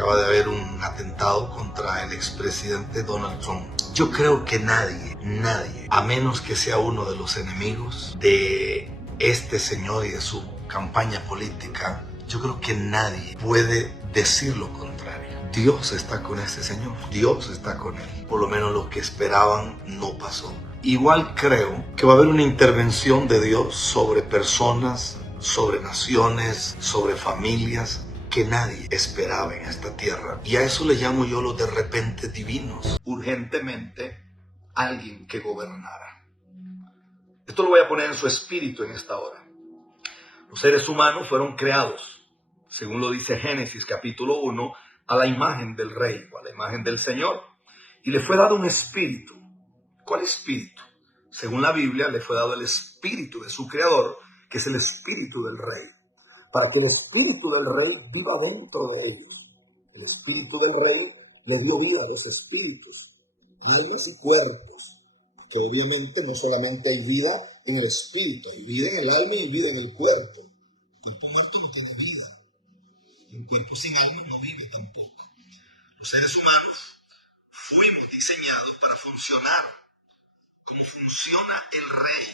acaba de haber un atentado contra el expresidente Donald Trump. Yo creo que nadie, a menos que sea uno de los enemigos de este señor y de su campaña política, yo creo que nadie puede decir lo contrario. Dios está con este señor, Dios está con él. Por lo menos lo que esperaban no pasó. Igual creo que va a haber una intervención de Dios sobre personas, sobre naciones, sobre familias que nadie esperaba en esta tierra. Y a eso le llamo yo los de repente divinos. Urgentemente, alguien que gobernara. Esto lo voy a poner en su espíritu en esta hora. Los seres humanos fueron creados, según lo dice Génesis capítulo 1, a la imagen del Rey o a la imagen del Señor. Y le fue dado un espíritu. ¿Cuál espíritu? Según la Biblia, le fue dado el espíritu de su creador, que es el espíritu del Rey, para que el espíritu del Rey viva dentro de ellos. El espíritu del Rey le dio vida a los espíritus, almas y cuerpos, porque obviamente no solamente hay vida en el espíritu, hay vida en el alma y vida en el cuerpo. El cuerpo muerto no tiene vida, y un cuerpo sin alma no vive tampoco. Los seres humanos fuimos diseñados para funcionar como funciona el Rey.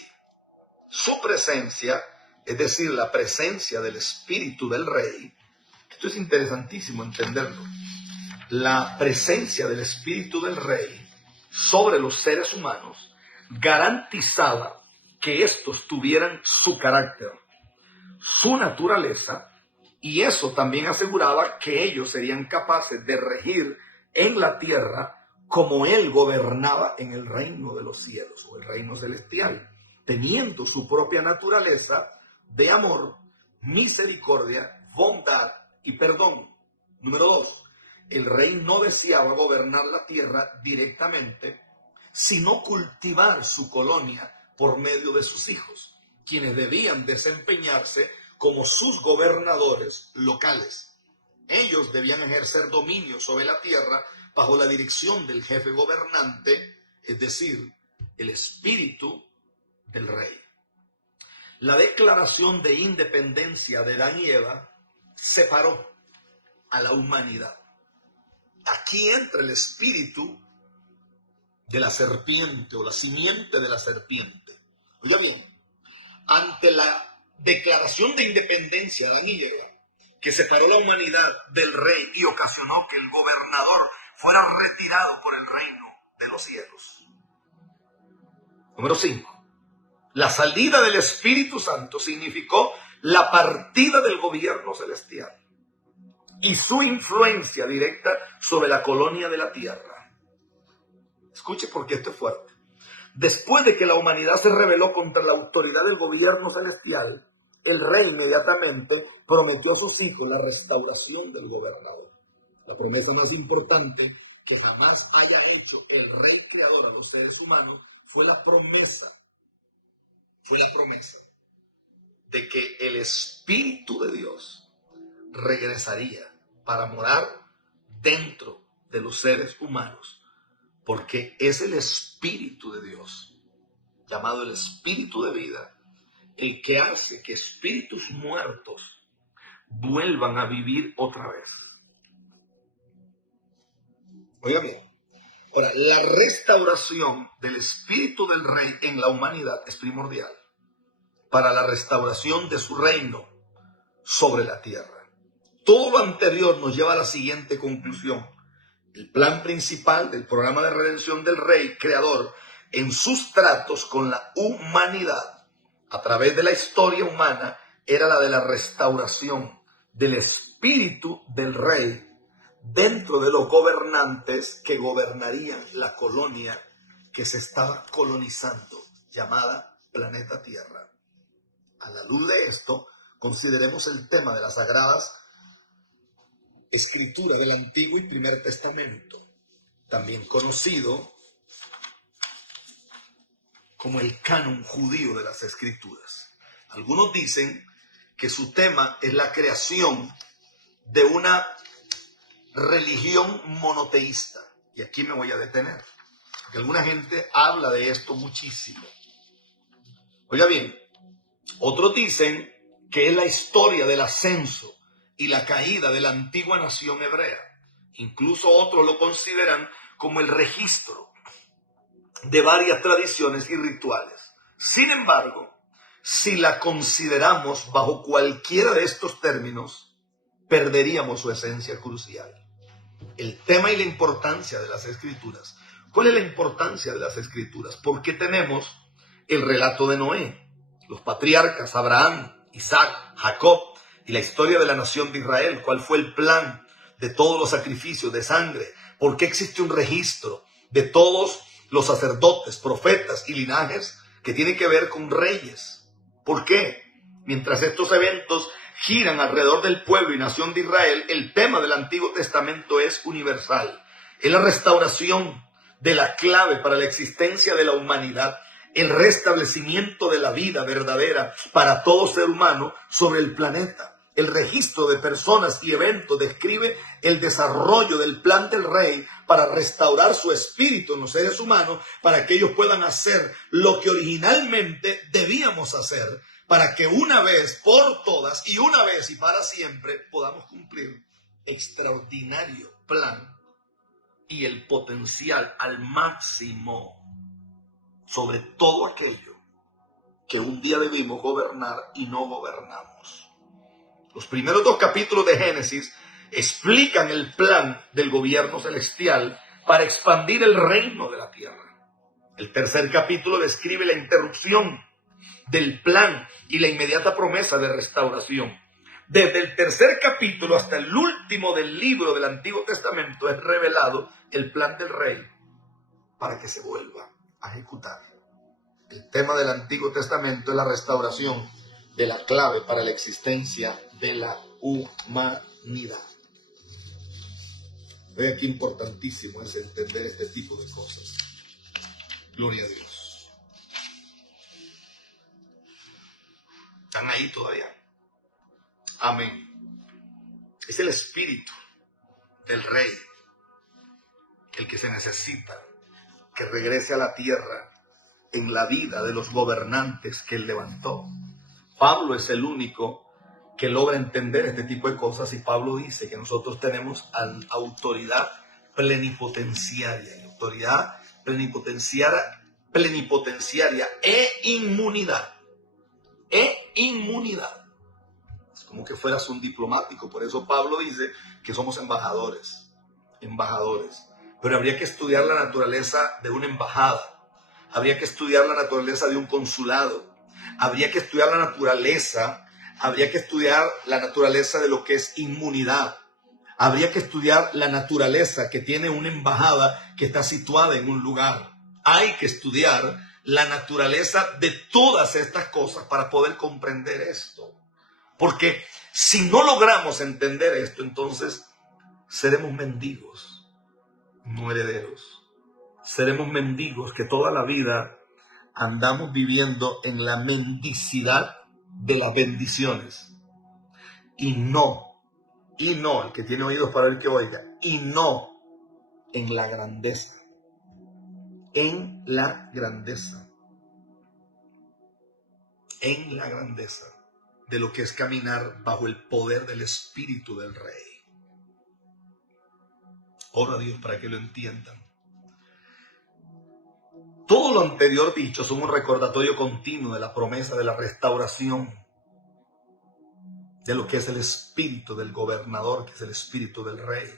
Su presencia, es decir, la presencia del espíritu del Rey, esto es interesantísimo entenderlo, la presencia del espíritu del Rey sobre los seres humanos garantizaba que estos tuvieran su carácter, su naturaleza, y eso también aseguraba que ellos serían capaces de regir en la tierra como Él gobernaba en el reino de los cielos o el reino celestial, teniendo su propia naturaleza de amor, misericordia, bondad y perdón. Número 2, el rey no deseaba gobernar la tierra directamente, sino cultivar su colonia por medio de sus hijos, quienes debían desempeñarse como sus gobernadores locales. Ellos debían ejercer dominio sobre la tierra bajo la dirección del jefe gobernante, es decir, el espíritu del rey. La declaración de independencia de Adán y Eva separó a la humanidad. Aquí entra el espíritu de la serpiente o la simiente de la serpiente. Oiga bien, ante la declaración de independencia de Adán y Eva, que separó la humanidad del rey y ocasionó que el gobernador fuera retirado por el reino de los cielos. Número 5. La salida del Espíritu Santo significó la partida del gobierno celestial y su influencia directa sobre la colonia de la tierra. Escuche porque esto es fuerte. Después de que la humanidad se rebeló contra la autoridad del gobierno celestial, el rey inmediatamente prometió a sus hijos la restauración del gobernador. La promesa más importante que jamás haya hecho el rey creador a los seres humanos fue la promesa de que el Espíritu de Dios regresaría para morar dentro de los seres humanos, porque es el Espíritu de Dios, llamado el Espíritu de vida, el que hace que espíritus muertos vuelvan a vivir otra vez. Oiga bien, ahora, la restauración del Espíritu del Rey en la humanidad es primordial para la restauración de su reino sobre la tierra. Todo lo anterior nos lleva a la siguiente conclusión. El plan principal del programa de redención del Rey Creador en sus tratos con la humanidad a través de la historia humana era la de la restauración del espíritu del Rey dentro de los gobernantes que gobernarían la colonia que se estaba colonizando, llamada planeta Tierra. A la luz de esto, consideremos el tema de las sagradas escrituras del Antiguo y Primer Testamento, también conocido como el canon judío de las escrituras. Algunos dicen que su tema es la creación de una religión monoteísta. Y aquí me voy a detener, porque alguna gente habla de esto muchísimo. Oiga bien, otros dicen que es la historia del ascenso y la caída de la antigua nación hebrea. Incluso otros lo consideran como el registro de varias tradiciones y rituales. Sin embargo, si la consideramos bajo cualquiera de estos términos, perderíamos su esencia crucial. El tema y la importancia de las Escrituras. ¿Cuál es la importancia de las Escrituras? Porque tenemos el relato de Noé, los patriarcas Abraham, Isaac, Jacob y la historia de la nación de Israel. ¿Cuál fue el plan de todos los sacrificios de sangre? ¿Por qué existe un registro de todos los sacerdotes, profetas y linajes que tienen que ver con reyes? ¿Por qué? Mientras estos eventos giran alrededor del pueblo y nación de Israel, el tema del Antiguo Testamento es universal. Es la restauración de la clave para la existencia de la humanidad, el restablecimiento de la vida verdadera para todo ser humano sobre el planeta. El registro de personas y eventos describe el desarrollo del plan del rey para restaurar su espíritu en los seres humanos, para que ellos puedan hacer lo que originalmente debíamos hacer, para que una vez por todas y una vez y para siempre podamos cumplir extraordinario plan y el potencial al máximo sobre todo aquello que un día debimos gobernar y no gobernamos. Los primeros 2 capítulos de Génesis explican el plan del gobierno celestial para expandir el reino de la tierra. El tercer capítulo describe la interrupción del plan y la inmediata promesa de restauración. Desde el tercer capítulo hasta el último del libro del Antiguo Testamento es revelado el plan del rey para que se vuelva a ejecutar. El tema del Antiguo Testamento es la restauración de la clave para la existencia de la humanidad. Vean qué importantísimo es entender este tipo de cosas. Gloria a Dios. ¿Están ahí todavía? Amén. Es el espíritu del rey el que se necesita que regrese a la tierra en la vida de los gobernantes que él levantó. Pablo es el único que logra entender este tipo de cosas, y Pablo dice que nosotros tenemos autoridad plenipotenciaria, plenipotenciaria e inmunidad. Es como que fueras un diplomático. Por eso Pablo dice que somos embajadores. Pero habría que estudiar la naturaleza de una embajada. Habría que estudiar la naturaleza de un consulado. Habría que estudiar la naturaleza de lo que es inmunidad. Habría que estudiar la naturaleza que tiene una embajada que está situada en un lugar. Hay que estudiar la naturaleza de todas estas cosas para poder comprender esto. Porque si no logramos entender esto, entonces seremos mendigos, no herederos. Seremos mendigos que toda la vida andamos viviendo en la mendicidad de las bendiciones. Y no, el que tiene oídos para el que oiga, y no en la grandeza. En la grandeza de lo que es caminar bajo el poder del Espíritu del Rey. Oro a Dios para que lo entiendan. Todo lo anterior dicho es un recordatorio continuo de la promesa de la restauración de lo que es el espíritu del gobernador, que es el espíritu del rey.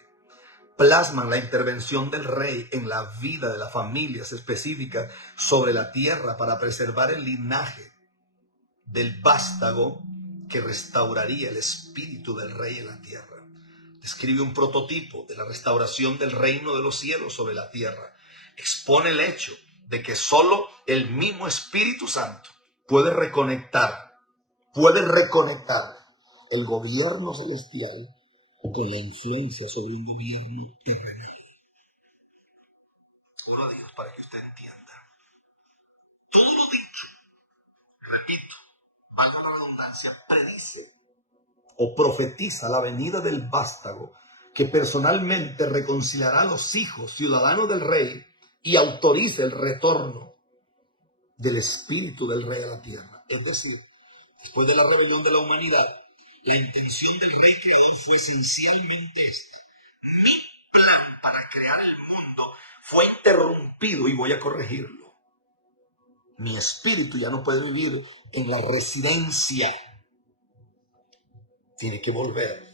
Plasman la intervención del rey en la vida de las familias específicas sobre la tierra para preservar el linaje del vástago que restauraría el espíritu del rey en la tierra. Describe un prototipo de la restauración del reino de los cielos sobre la tierra. Expone el hecho de que solo el mismo Espíritu Santo puede reconectar el gobierno celestial con la influencia sobre un gobierno terrenal. Oro a Dios para que usted entienda. Todo lo dicho, repito, valga la redundancia, predice o profetiza la venida del vástago que personalmente reconciliará a los hijos ciudadanos del rey y autoriza el retorno del espíritu del rey a la tierra. Es decir, después de la rebelión de la humanidad, la intención del rey creador fue esencialmente esta: crear el mundo fue interrumpido y voy a corregirlo. Mi espíritu ya no puede vivir en la residencia. Tiene que volver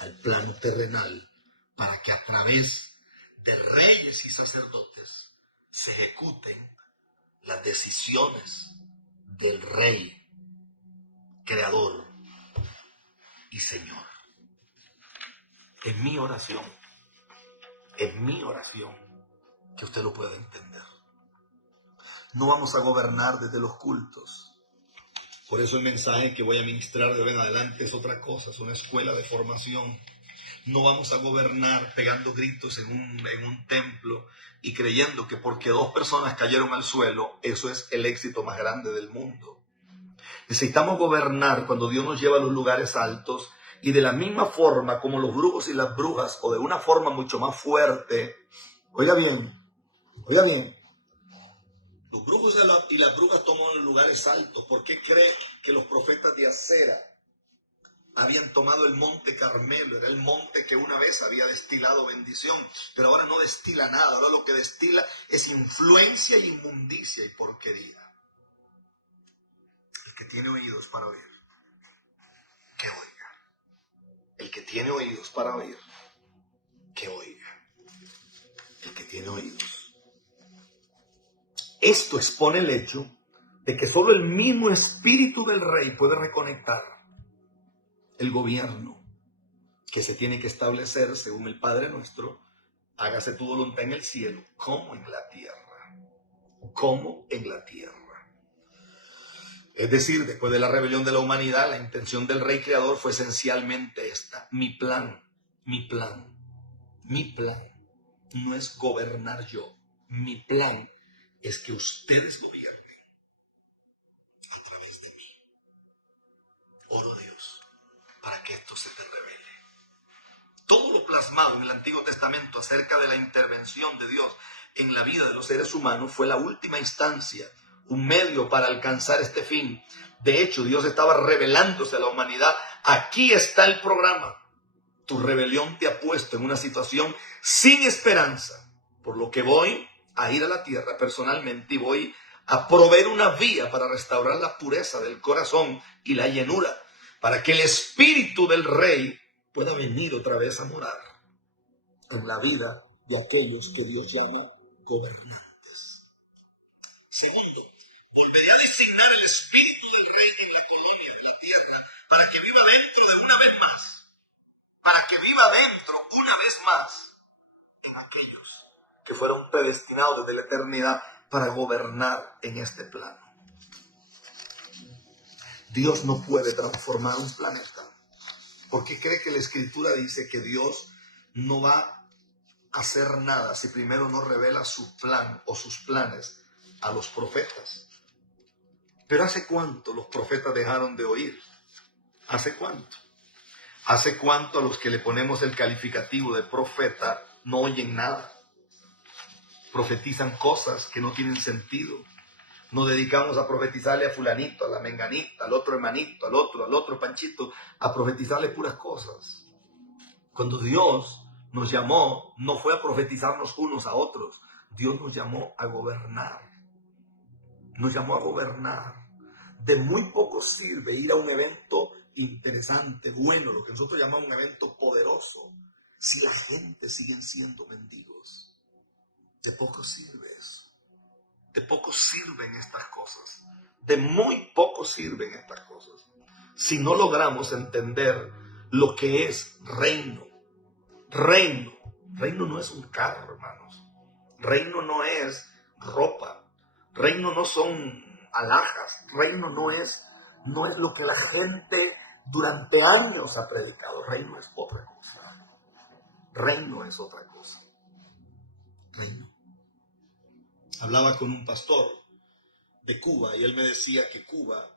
al plano terrenal para que a través de reyes y sacerdotes se ejecuten las decisiones del Rey, Creador y Señor. Es mi oración que usted lo pueda entender. No vamos a gobernar desde los cultos. Por eso el mensaje que voy a ministrar de hoy en adelante es otra cosa, es una escuela de formación. No vamos a gobernar pegando gritos en un templo y creyendo que porque 2 personas cayeron al suelo, eso es el éxito más grande del mundo. Necesitamos gobernar cuando Dios nos lleva a los lugares altos y de la misma forma como los brujos y las brujas, o de una forma mucho más fuerte. Oiga bien, los brujos y las brujas toman los lugares altos. ¿Por qué cree que los profetas de Acera habían tomado el monte Carmelo? Era el monte que una vez había destilado bendición, pero ahora no destila nada. Ahora lo que destila es influencia y inmundicia y porquería. El que tiene oídos para oír, que oiga. El que tiene oídos para oír, que oiga. El que tiene oídos. Esto expone el hecho de que solo el mismo espíritu del rey puede reconectar el gobierno que se tiene que establecer según el Padre nuestro. Hágase tu voluntad en el cielo como en la tierra. Como en la tierra. Es decir, después de la rebelión de la humanidad, la intención del Rey Creador fue esencialmente esta. Mi plan no es gobernar yo. Mi plan es que ustedes gobiernen a través de mí. Oro a Dios para que esto se te revele. Todo lo plasmado en el Antiguo Testamento acerca de la intervención de Dios en la vida de los seres humanos fue la última instancia, un medio para alcanzar este fin. De hecho, Dios estaba revelándose a la humanidad. Aquí está el programa. Tu rebelión te ha puesto en una situación sin esperanza, por lo que voy a ir a la tierra personalmente y voy a proveer una vía para restaurar la pureza del corazón y la llenura, para que el espíritu del Rey pueda venir otra vez a morar en la vida de aquellos que Dios llama gobernantes. Segundo, volveré a designar el espíritu del Rey en la colonia de la tierra para que viva dentro de una vez más. Para que viva dentro una vez más en aquellos que fueron predestinados desde la eternidad para gobernar en este plano. Dios no puede transformar un planeta. ¿Por qué cree que la Escritura dice que Dios no va a hacer nada si primero no revela su plan o sus planes a los profetas? Pero ¿hace cuánto los profetas dejaron de oír? ¿Hace cuánto? ¿Hace cuánto a los que le ponemos el calificativo de profeta no oyen nada? Profetizan cosas que no tienen sentido. Nos dedicamos a profetizarle a fulanito, a la menganita, al otro hermanito, al otro panchito, a profetizarle puras cosas. Cuando Dios nos llamó, no fue a profetizarnos unos a otros. Dios nos llamó a gobernar. Nos llamó a gobernar. De muy poco sirve ir a un evento interesante, bueno, lo que nosotros llamamos un evento poderoso, si la gente sigue siendo mendigos. De poco sirve eso. De poco sirven estas cosas. De muy poco sirven estas cosas. Si no logramos entender lo que es reino. Reino no es un carro, hermanos. Reino no es ropa. Reino no son alhajas. Reino no es lo que la gente durante años ha predicado. Reino es otra cosa. Reino es otra cosa. Reino. Hablaba con un pastor de Cuba y él me decía que Cuba...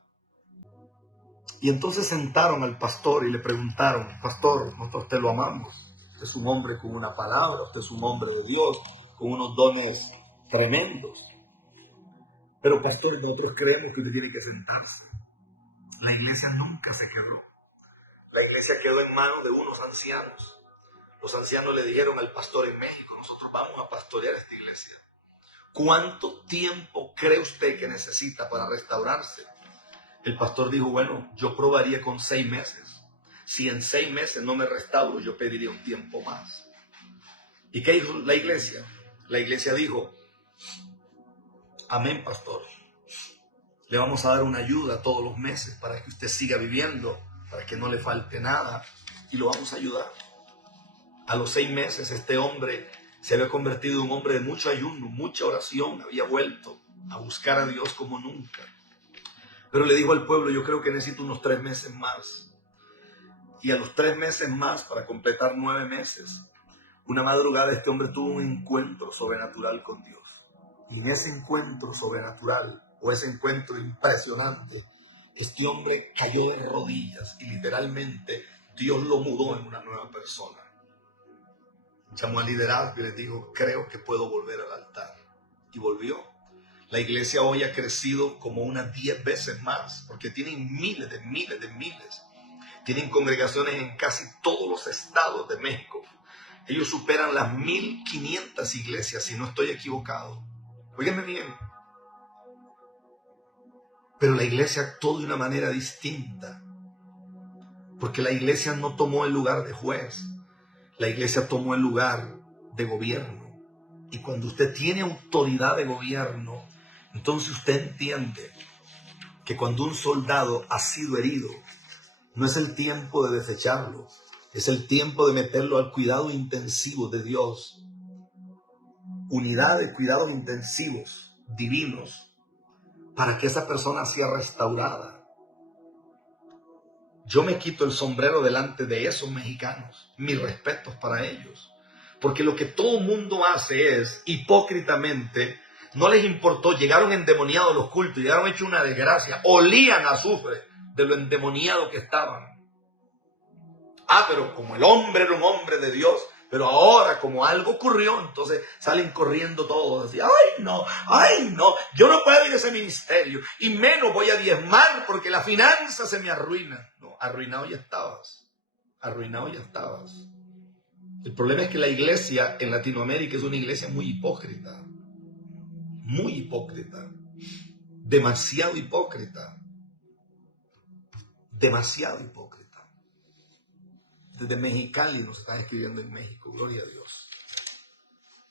Y entonces sentaron al pastor y le preguntaron: pastor, nosotros te lo amamos. Usted es un hombre con una palabra, usted es un hombre de Dios, con unos dones tremendos. Pero pastor, nosotros creemos que usted tiene que sentarse. La iglesia nunca se quebró. La iglesia quedó en manos de unos ancianos. Los ancianos le dijeron al pastor en México: nosotros vamos a pastorear esta iglesia. ¿Cuánto tiempo cree usted que necesita para restaurarse? El pastor dijo: bueno, yo probaría con 6 meses. Si en 6 meses no me restauro, yo pediría un tiempo más. ¿Y qué dijo la iglesia? La iglesia dijo: amén, pastor. Le vamos a dar una ayuda todos los meses para que usted siga viviendo, para que no le falte nada, y lo vamos a ayudar. A los 6 meses este hombre se había convertido en un hombre de mucho ayuno, mucha oración, había vuelto a buscar a Dios como nunca. Pero le dijo al pueblo: yo creo que necesito unos 3 meses más. Y a los 3 meses más, para completar 9 meses, una madrugada este hombre tuvo un encuentro sobrenatural con Dios. Y en ese encuentro sobrenatural, o ese encuentro impresionante, este hombre cayó de rodillas y literalmente Dios lo mudó en una nueva persona. Llamó al liderazgo y les dijo: creo que puedo volver al altar. Y volvió. La iglesia hoy ha crecido como unas 10 veces más, porque tienen miles. Tienen congregaciones en casi todos los estados de México. Ellos superan las 1,500 iglesias, si no estoy equivocado. Óiganme bien. Pero la iglesia actuó de una manera distinta, porque la iglesia no tomó el lugar de juez. La iglesia tomó el lugar de gobierno. Y cuando usted tiene autoridad de gobierno, entonces usted entiende que cuando un soldado ha sido herido, no es el tiempo de desecharlo, es el tiempo de meterlo al cuidado intensivo de Dios. Unidad de cuidados intensivos divinos para que esa persona sea restaurada. Yo me quito el sombrero delante de esos mexicanos. Mis respetos para ellos. Porque lo que todo el mundo hace es, hipócritamente, no les importó, llegaron endemoniados los cultos, llegaron hechos una desgracia, olían a azufre de lo endemoniado que estaban. Pero como el hombre era un hombre de Dios, pero ahora como algo ocurrió, entonces salen corriendo todos así: ay no, yo no puedo ir a ese ministerio, y menos voy a diezmar porque la finanza se me arruina. No, arruinado ya estabas. El problema es que la iglesia en Latinoamérica es una iglesia muy hipócrita, demasiado hipócrita. Desde Mexicali nos están escribiendo en México, gloria a Dios.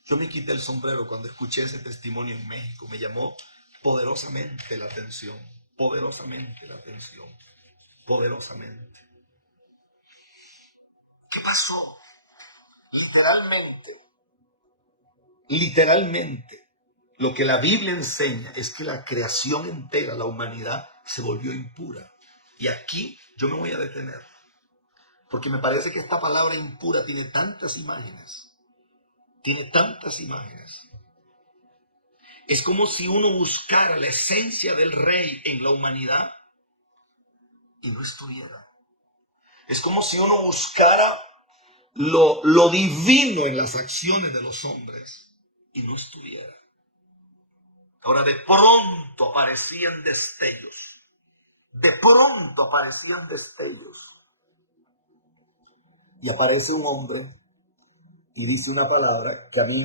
Yo me quité el sombrero cuando escuché ese testimonio en México. Me llamó poderosamente la atención. ¿Qué pasó? Literalmente, lo que la Biblia enseña es que la creación entera, la humanidad, se volvió impura. Y aquí yo me voy a detener, porque me parece que esta palabra impura tiene tantas imágenes. Es como si uno buscara la esencia del rey en la humanidad y no estuviera. Es como si uno buscara lo divino en las acciones de los hombres y no estuviera. Ahora de pronto aparecían destellos. Y aparece un hombre y dice una palabra que a mí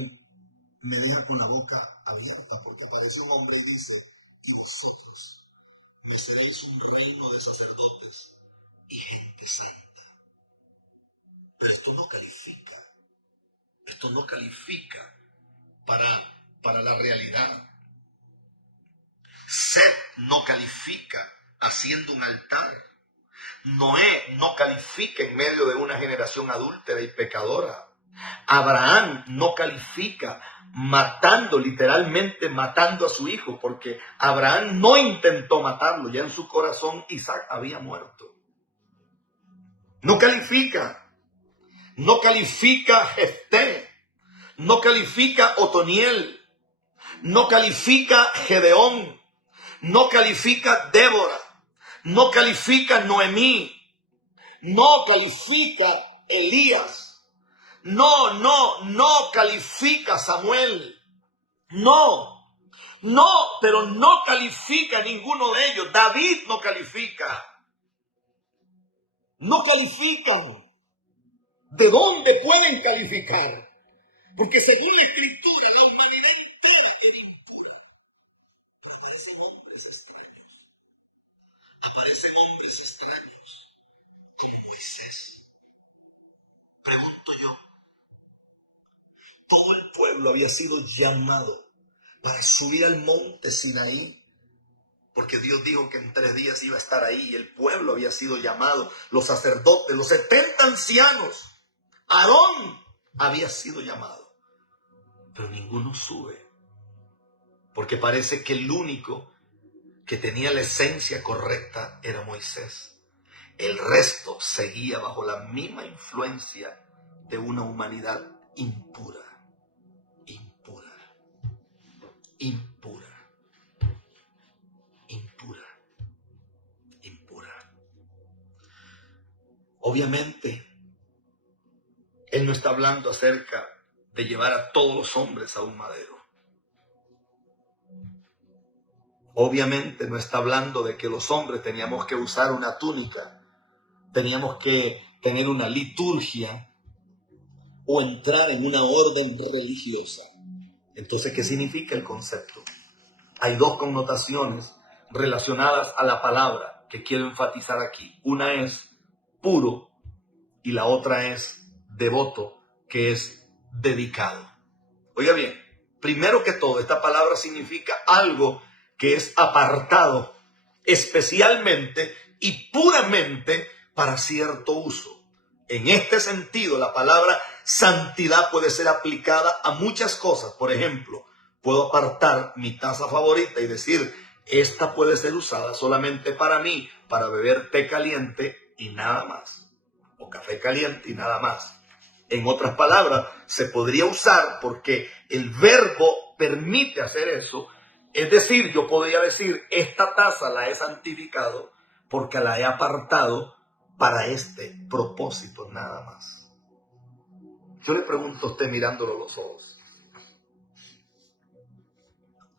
me deja con la boca abierta, porque aparece un hombre y dice: y vosotros me seréis un reino de sacerdotes y gente santa. Pero esto no califica para la realidad. Seth no califica haciendo un altar. Noé no califica en medio de una generación adúltera y pecadora. Abraham no califica literalmente matando a su hijo, porque Abraham no intentó matarlo, ya en su corazón Isaac había muerto. No califica Jefté, no califica Otoniel, no califica Gedeón, no califica Débora, no califica Noemí, no califica Elías. No califica Samuel. Pero no califica ninguno de ellos. David no califica. No califican. ¿De dónde pueden calificar? Porque según la Escritura, la humanidad entera era impura. Pero aparecen hombres extraños. Aparecen hombres extraños, como Moisés. Pregunto yo, todo el pueblo había sido llamado para subir al monte Sinaí, porque Dios dijo que en 3 días iba a estar ahí, y el pueblo había sido llamado, los sacerdotes, los 70 ancianos, Aarón había sido llamado, pero ninguno sube, porque parece que el único que tenía la esencia correcta era Moisés. El resto seguía bajo la misma influencia de una humanidad impura, impura, impura, impura, impura. Obviamente, Él no está hablando acerca de llevar a todos los hombres a un madero. Obviamente no está hablando de que los hombres teníamos que usar una túnica, teníamos que tener una liturgia o entrar en una orden religiosa. Entonces, ¿qué significa el concepto? Hay 2 connotaciones relacionadas a la palabra que quiero enfatizar aquí. Una es puro y la otra es devoto, que es dedicado. Oiga bien, primero que todo, esta palabra significa algo que es apartado especialmente y puramente para cierto uso. En este sentido, la palabra santidad puede ser aplicada a muchas cosas. Por ejemplo, puedo apartar mi taza favorita y decir, esta puede ser usada solamente para mí, para beber té caliente y nada más, o café caliente y nada más. En otras palabras, se podría usar porque el verbo permite hacer eso. Es decir, yo podría decir, esta taza la he santificado porque la he apartado para este propósito nada más. Yo le pregunto a usted mirándolo a los ojos,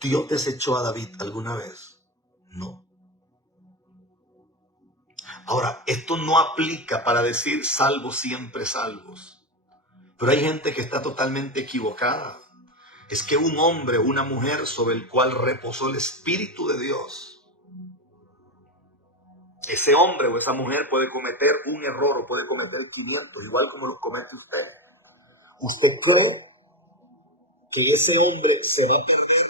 ¿Dios desechó a David alguna vez? No. Ahora, esto no aplica para decir salvos siempre salvos. Pero hay gente que está totalmente equivocada. Es que un hombre o una mujer sobre el cual reposó el Espíritu de Dios, ese hombre o esa mujer puede cometer un error o puede cometer 500, igual como los comete usted. ¿Usted cree que ese hombre se va a perder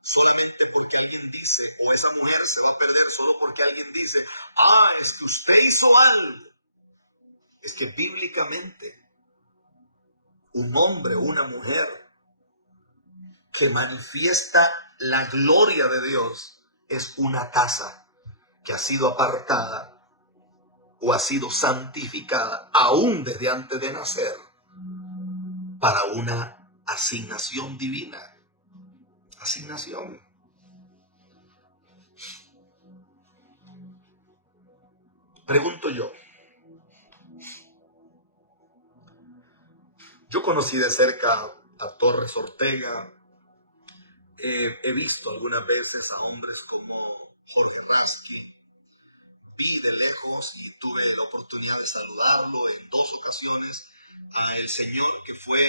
solamente porque alguien dice, o esa mujer se va a perder solo porque alguien dice, es que usted hizo algo? Es que bíblicamente un hombre o una mujer que manifiesta la gloria de Dios es una casa que ha sido apartada o ha sido santificada aún desde antes de nacer para una asignación divina. Asignación. Pregunto yo conocí de cerca a Torres Ortega, he visto algunas veces a hombres como Jorge Raskin, vi de lejos y tuve la oportunidad de saludarlo en 2 ocasiones a el señor que fue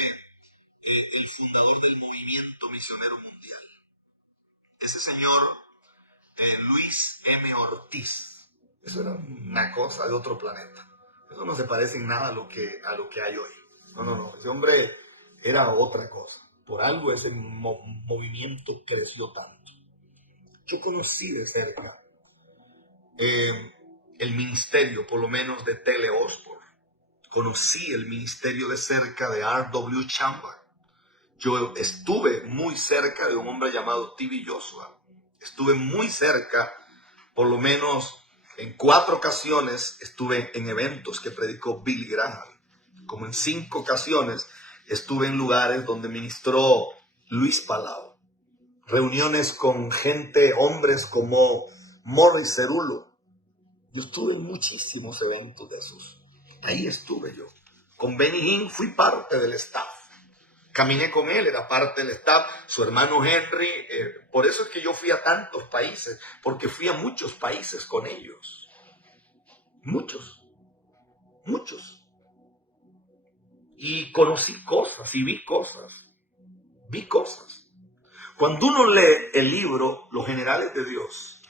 el fundador del movimiento misionero mundial. Ese señor, Luis M. Ortiz, eso era una cosa de otro planeta. Eso no se parece en nada a lo que hay hoy. No, ese hombre era otra cosa. Por algo ese movimiento creció tanto. Yo conocí de cerca el ministerio, por lo menos de Tele Osborne. Conocí el ministerio de cerca de R.W. Chambard. Yo estuve muy cerca de un hombre llamado T.B. Joshua. Estuve muy cerca, por lo menos en 4 ocasiones, estuve en eventos que predicó Billy Graham. Como en 5 ocasiones estuve en lugares donde ministró Luis Palau. Reuniones con gente, hombres como Morris Cerulo. Yo estuve en muchísimos eventos de esos. Ahí estuve yo. Con Benny Hinn fui parte del staff. Caminé con él, era parte del staff. Su hermano Henry. Por eso es que yo fui a tantos países. Porque fui a muchos países con ellos. Muchos. y conocí cosas y vi cosas. Vi cosas. Cuando uno lee el libro Los Generales de Dios,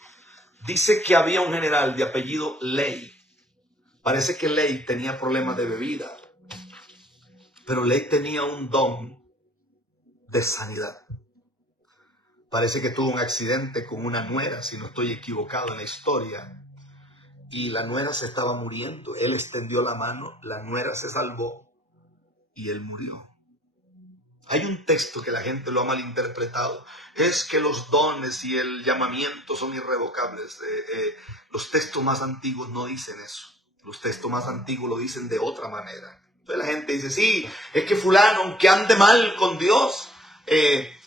dice que había un general de apellido Ley. Parece que Ley tenía problemas de bebida, pero Ley tenía un don de sanidad. Parece que tuvo un accidente con una nuera, si no estoy equivocado en la historia, y la nuera se estaba muriendo. Él extendió la mano, la nuera se salvó y él murió. Hay un texto que la gente lo ha malinterpretado. Es que los dones y el llamamiento son irrevocables. Los textos más antiguos no dicen eso. Los textos más antiguos lo dicen de otra manera. Entonces la gente dice, sí, es que fulano, aunque ande mal con Dios,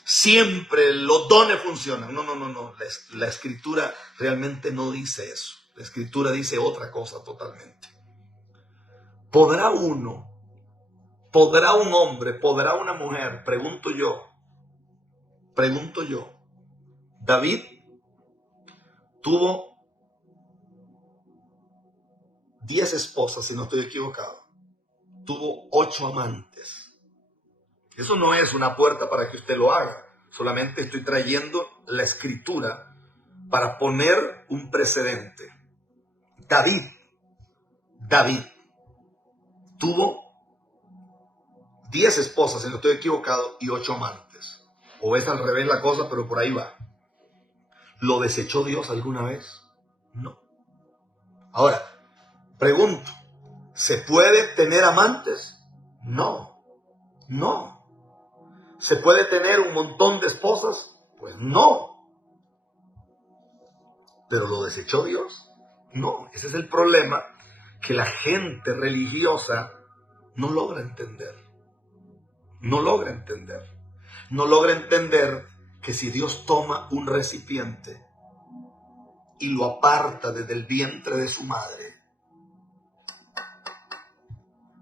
siempre los dones funcionan. No. La escritura realmente no dice eso. La escritura dice otra cosa totalmente. ¿Podrá un hombre, podrá una mujer? Pregunto yo. David tuvo 10 esposas, si no estoy equivocado. Tuvo 8 amantes. Eso no es una puerta para que usted lo haga. Solamente estoy trayendo la escritura para poner un precedente. David tuvo 10 esposas, si no estoy equivocado, y 8 amantes. O es al revés la cosa, pero por ahí va. ¿Lo desechó Dios alguna vez? No. Ahora, pregunto, ¿se puede tener amantes? No. ¿Se puede tener un montón de esposas? Pues no. ¿Pero lo desechó Dios? No. Ese es el problema que la gente religiosa no logra entender. No logra entender que si Dios toma un recipiente y lo aparta desde el vientre de su madre,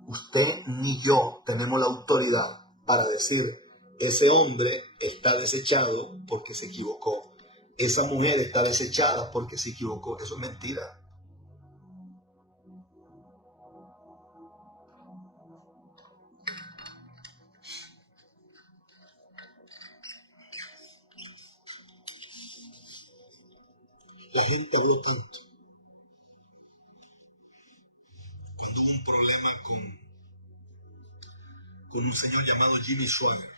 usted ni yo tenemos la autoridad para decir, ese hombre está desechado porque se equivocó. Esa mujer está desechada porque se equivocó. Eso es mentira. La gente habló tanto cuando hubo un problema con un señor llamado Jimmy Swaggart.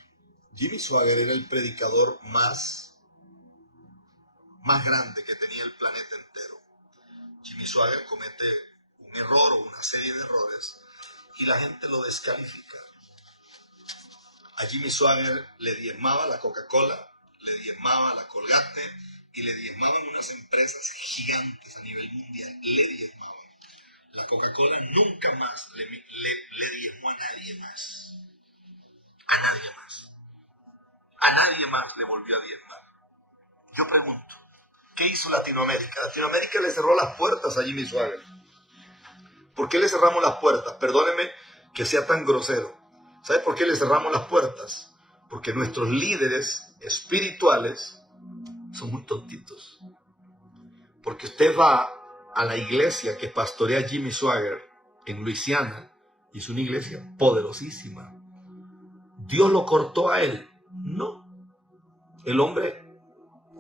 Jimmy Swaggart era el predicador más grande que tenía el planeta entero. Jimmy Swaggart comete un error o una serie de errores y la gente lo descalifica. A Jimmy Swaggart le diezmaba la Coca-Cola, le diezmaba la Colgate y le diezmaban unas empresas gigantes a nivel mundial. Le diezmaban. La Coca-Cola nunca más le diezmó a nadie más. A nadie más. A nadie más le volvió a diezmar. Yo pregunto, ¿qué hizo Latinoamérica? Latinoamérica le cerró las puertas a Jimmy Swaggart. ¿Por qué le cerramos las puertas? Perdóneme que sea tan grosero. ¿Sabe por qué le cerramos las puertas? Porque nuestros líderes espirituales son muy tontitos. Porque usted va a la iglesia que pastorea Jimmy Swaggart en Luisiana y es una iglesia poderosísima. ¿Dios lo cortó a él? No. El hombre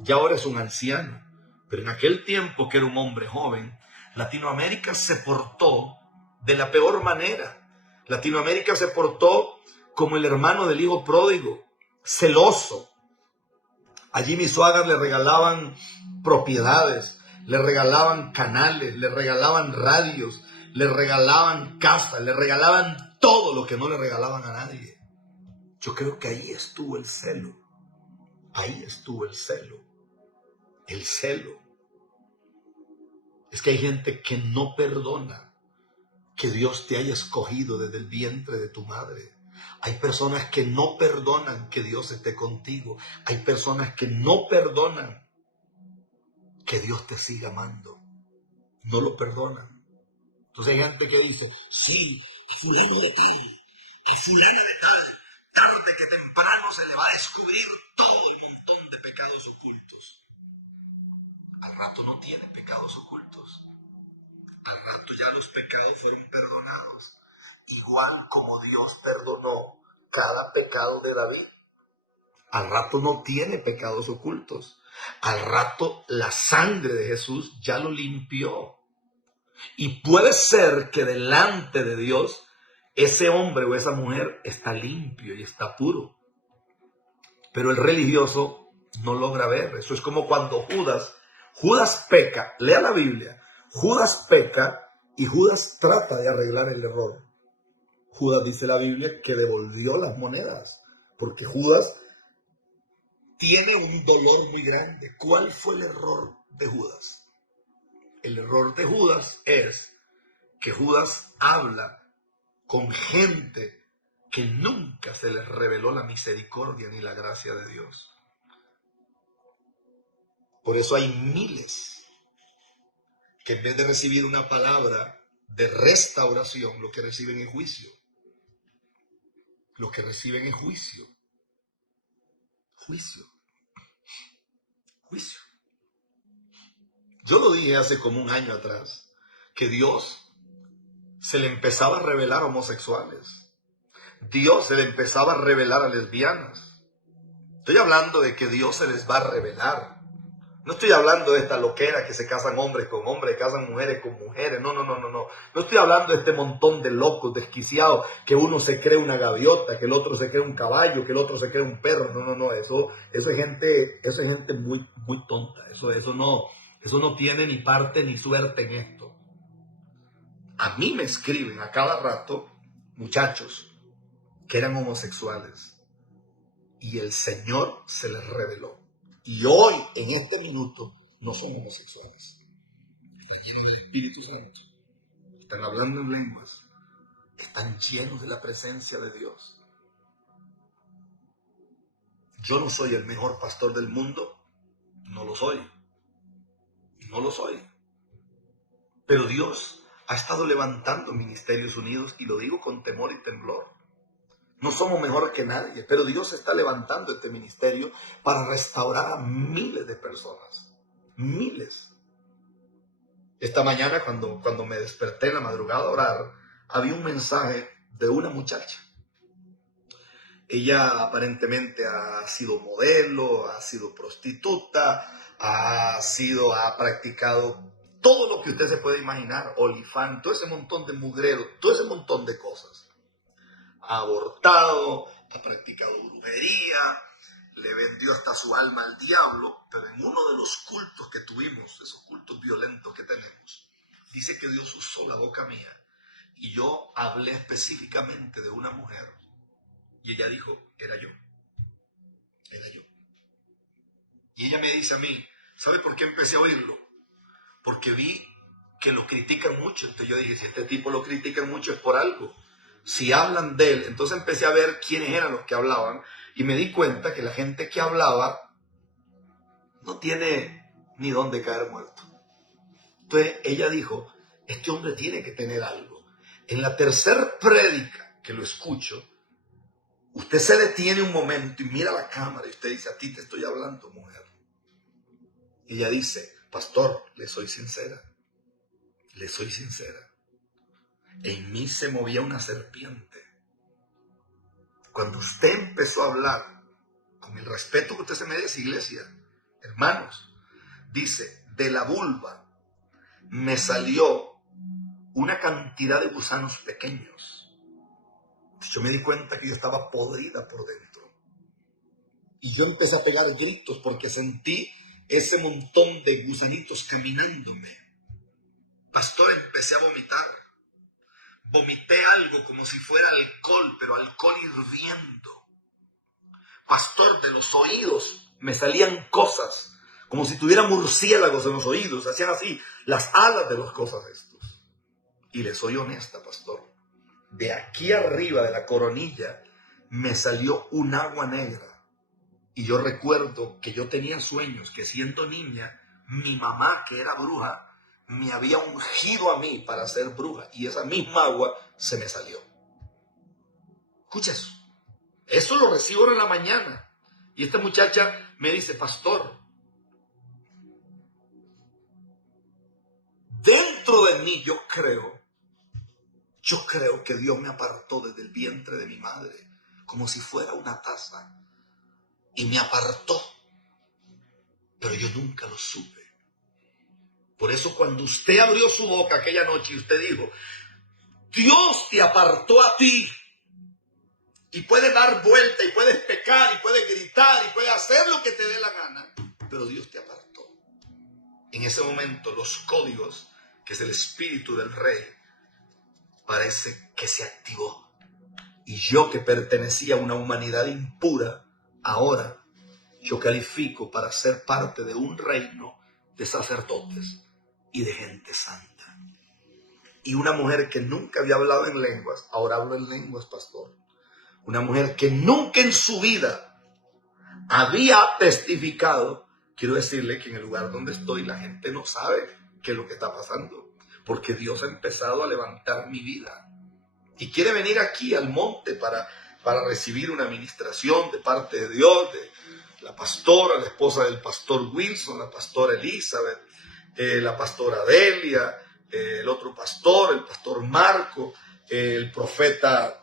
ya ahora es un anciano. Pero en aquel tiempo que era un hombre joven, Latinoamérica se portó de la peor manera. Latinoamérica se portó como el hermano del hijo pródigo, celoso. A Jimmy Swaggart le regalaban propiedades, le regalaban canales, le regalaban radios, le regalaban casas, le regalaban todo lo que no le regalaban a nadie. Yo creo que ahí estuvo el celo. Ahí estuvo el celo. El celo. Es que hay gente que no perdona que Dios te haya escogido desde el vientre de tu madre. Hay personas que no perdonan que Dios esté contigo. Hay personas que no perdonan que Dios te siga amando. No lo perdonan. Entonces hay gente que dice, sí, a fulano de tal, a fulana de tal, tarde que temprano se le va a descubrir todo el montón de pecados ocultos. Al rato no tiene pecados ocultos. Al rato ya los pecados fueron perdonados. igual como Dios perdonó cada pecado de David. Al rato no tiene pecados ocultos. Al rato la sangre de Jesús ya lo limpió. Y puede ser que delante de Dios ese hombre o esa mujer está limpio y está puro. Pero el religioso no logra ver. Eso es como cuando Judas peca. Lea la Biblia. Judas peca y Judas trata de arreglar el error. Judas, dice la Biblia, que devolvió las monedas. Porque Judas tiene un dolor muy grande. ¿Cuál fue el error de Judas? El error de Judas es que Judas habla con gente que nunca se les reveló la misericordia ni la gracia de Dios. Por eso hay miles que en vez de recibir una palabra de restauración, lo que reciben es juicio. Lo que reciben es juicio. Juicio. Juicio. Yo lo dije hace como un año atrás, que Dios se le empezaba a revelar a homosexuales. Dios se le empezaba a revelar a lesbianas. Estoy hablando de que Dios se les va a revelar. No estoy hablando de esta loquera que se casan hombres con hombres, casan mujeres con mujeres. No. No estoy hablando de este montón de locos, desquiciados, que uno se cree una gaviota, que el otro se cree un caballo, que el otro se cree un perro. No. Eso es gente muy, muy tonta. Eso no tiene ni parte ni suerte en esto. A mí me escriben a cada rato muchachos que eran homosexuales y el Señor se les reveló. Y hoy, en este minuto, no son homosexuales. Están llenos del Espíritu Santo. Están hablando en lenguas. Están llenos de la presencia de Dios. Yo no soy el mejor pastor del mundo. No lo soy. No lo soy. Pero Dios ha estado levantando Ministerios Unidos y lo digo con temor y temblor. No somos mejor que nadie, pero Dios está levantando este ministerio para restaurar a miles de personas. Miles. Esta mañana cuando me desperté en la madrugada a orar, había un mensaje de una muchacha. Ella aparentemente ha sido modelo, ha sido prostituta, ha practicado todo lo que usted se puede imaginar, OnlyFans, todo ese montón de mugrero, todo ese montón de cosas. Ha abortado, ha practicado brujería, le vendió hasta su alma al diablo, pero en uno de los cultos que tuvimos, esos cultos violentos que tenemos, dice que Dios usó la boca mía y yo hablé específicamente de una mujer y ella dijo, era yo. Y ella me dice a mí, ¿sabe por qué empecé a oírlo? Porque vi que lo critican mucho. Entonces yo dije, si este tipo lo critican mucho es por algo. Si hablan de él, entonces empecé a ver quiénes eran los que hablaban y me di cuenta que la gente que hablaba no tiene ni dónde caer muerto. Entonces ella dijo, este hombre tiene que tener algo. En la tercera prédica que lo escucho, usted se detiene un momento y mira la cámara y usted dice, a ti te estoy hablando, mujer. Y ella dice, pastor, le soy sincera. En mí se movía una serpiente. Cuando usted empezó a hablar, con el respeto que usted se merece, iglesia, hermanos, dice, de la vulva me salió una cantidad de gusanos pequeños. Yo me di cuenta que yo estaba podrida por dentro. Y yo empecé a pegar gritos porque sentí ese montón de gusanitos caminándome. Pastor, empecé a vomitar. Vomité algo como si fuera alcohol, pero alcohol hirviendo. Pastor, de los oídos me salían cosas, como si tuviera murciélagos en los oídos. Hacían así las alas de las cosas estos. Y les soy honesta, pastor. De aquí arriba de la coronilla me salió un agua negra. Y yo recuerdo que yo tenía sueños que siendo niña, mi mamá, que era bruja, me había ungido a mí para ser bruja y esa misma agua se me salió. Escucha eso. Eso lo recibo en la mañana. Y esta muchacha me dice, pastor, dentro de mí yo Yo creo que Dios me apartó desde el vientre de mi madre, como si fuera una taza, y me apartó, pero yo nunca lo supe. Por eso cuando usted abrió su boca aquella noche y usted dijo, Dios te apartó a ti, y puedes dar vuelta, y puedes pecar, y puedes gritar, y puedes hacer lo que te dé la gana, pero Dios te apartó. En ese momento los códigos, que es el espíritu del rey, parece que se activó. Y yo, que pertenecía a una humanidad impura, ahora yo califico para ser parte de un reino de sacerdotes y de gente santa. Y una mujer que nunca había hablado en lenguas, ahora hablo en lenguas, pastor. Una mujer que nunca en su vida había testificado. Quiero decirle que en el lugar donde estoy la gente no sabe qué es lo que está pasando, porque Dios ha empezado a levantar mi vida. Y quiere venir aquí al monte para recibir una administración de parte de Dios, de la pastora, la esposa del pastor Wilson, la pastora Elizabeth, la pastora Delia, el otro pastor, el pastor Marco, el profeta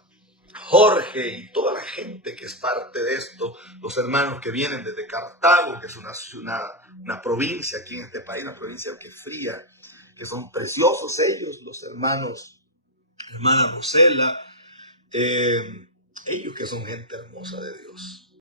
Jorge y toda la gente que es parte de esto, los hermanos que vienen desde Cartago, que es una provincia aquí en este país, una provincia que es fría, que son preciosos ellos, los hermanos, hermana Rosela, ellos que son gente hermosa de Dios.